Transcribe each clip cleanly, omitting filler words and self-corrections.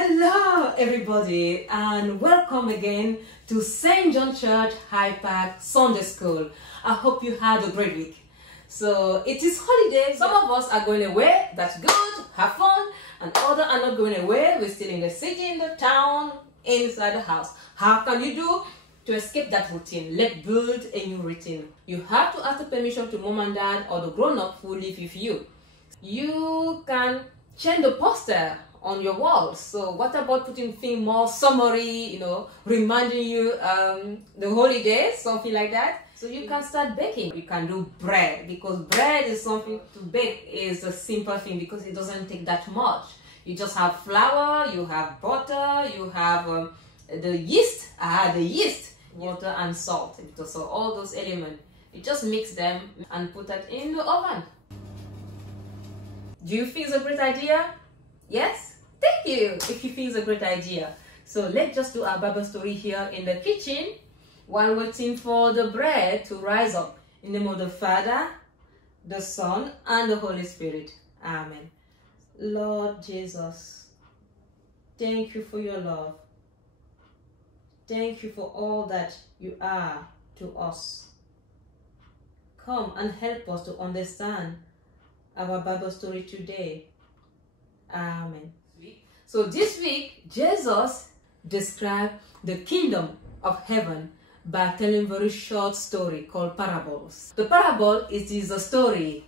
Hello everybody and welcome again to St. John Church Hyde Park Sunday School. I hope you had a great week. So it is holiday. Some of us are going away, that's good, have fun, and others are not going away. We're still in the city, in the town, inside the house. How can you do to escape that routine? Let's build a new routine. You have to ask the permission to mom and dad or the grown-up who live with you. You can change the poster on your walls. So what about putting things more summary, reminding you the holidays, something like that. So you can start baking. You can do bread, because bread is something to bake is a simple thing because it doesn't take that much. You just have flour, you have butter, you have the yeast, water and salt. So all those elements, you just mix them and put that in the oven. Do you think it's a great idea? Yes? Thank you if you think it's a great idea. So let's just do our Bible story here in the kitchen while waiting for the bread to rise up. In the name of the Father, the Son, and the Holy Spirit. Amen. Lord Jesus, thank you for your love. Thank you for all that you are to us. Come and help us to understand our Bible story today. Amen. So this week, Jesus described the kingdom of heaven by telling a very short story called parables. The parable is a story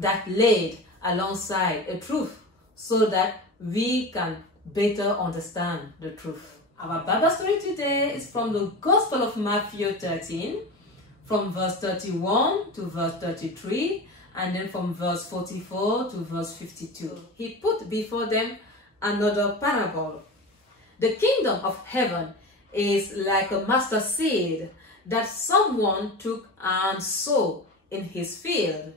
that laid alongside a truth so that we can better understand the truth. Our Bible story today is from the Gospel of Matthew 13, from verse 31 to verse 33, and then from verse 44 to verse 52. He put before them another parable. The kingdom of heaven is like a mustard seed that someone took and sowed in his field.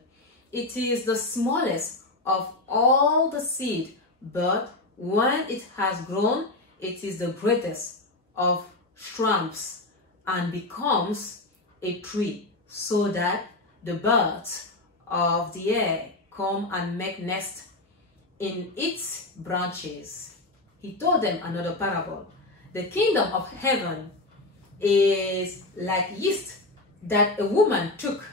It is the smallest of all the seed, but when it has grown, it is the greatest of shrubs and becomes a tree, so that the birds of the air come and make nests in its branches. He told them another parable. The kingdom of heaven is like yeast that a woman took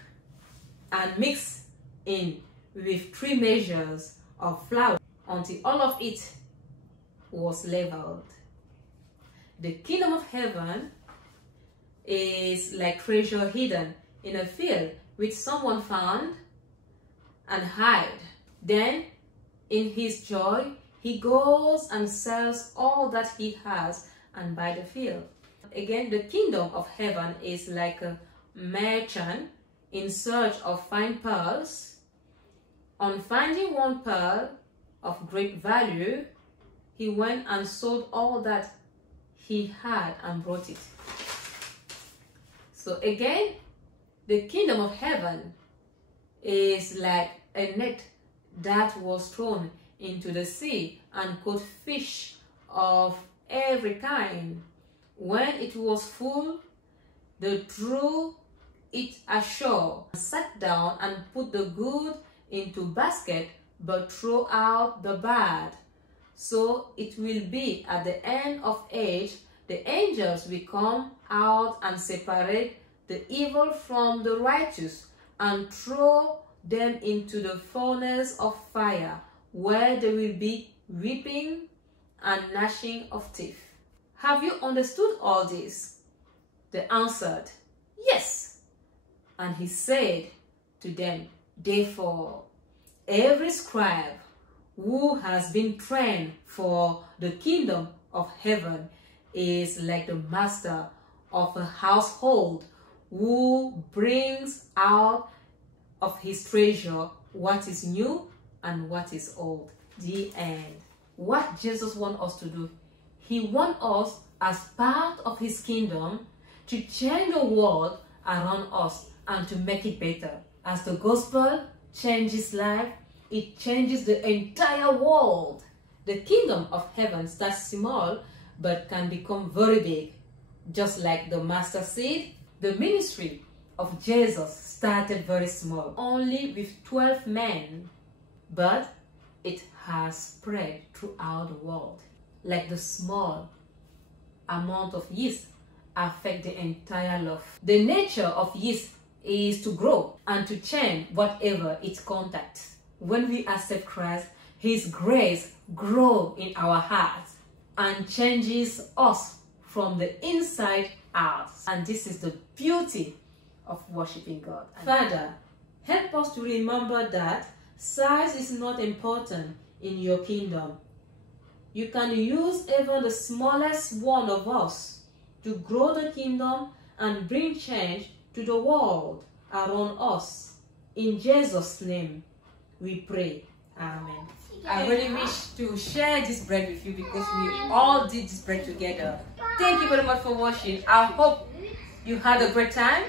and mixed in with 3 measures of flour until all of it was leveled. The kingdom of heaven is like treasure hidden in a field which someone found and hide. Then in his joy, he goes and sells all that he has and buy the field. Again, the kingdom of heaven is like a merchant in search of fine pearls. On finding one pearl of great value, he went and sold all that he had and brought it. So again, the kingdom of heaven is like a net that was thrown into the sea and caught fish of every kind. When it was full, they threw it ashore, sat down and put the good into basket, but threw out the bad. So it will be at the end of age, the angels will come out and separate the evil from the righteous and throw them into the furnace of fire, where there will be weeping and gnashing of teeth. Have you understood all this? They answered, yes. And he said to them, therefore, every scribe who has been trained for the kingdom of heaven is like the master of a household who brings out of his treasure what is new and what is old. The end. What Jesus wants us to do, he wants us as part of his kingdom to change the world around us and to make it better. As the gospel changes life, it changes the entire world. The kingdom of heaven starts small but can become very big. Just like the mustard seed, the ministry of Jesus started very small, only with 12 men, but it has spread throughout the world. like the small amount of yeast affect the entire loaf. The nature of yeast is to grow and to change whatever it contacts. When we accept Christ, His grace grows in our hearts and changes us from the inside out. And this is the beauty of worshiping God. Father, help us to remember that size is not important in your kingdom. You can use even the smallest one of us to grow the kingdom and bring change to the world around us. In Jesus' name we pray. Amen. I really wish to share this bread with you because we all did this bread together. Thank you very much for watching. I hope you had a great time.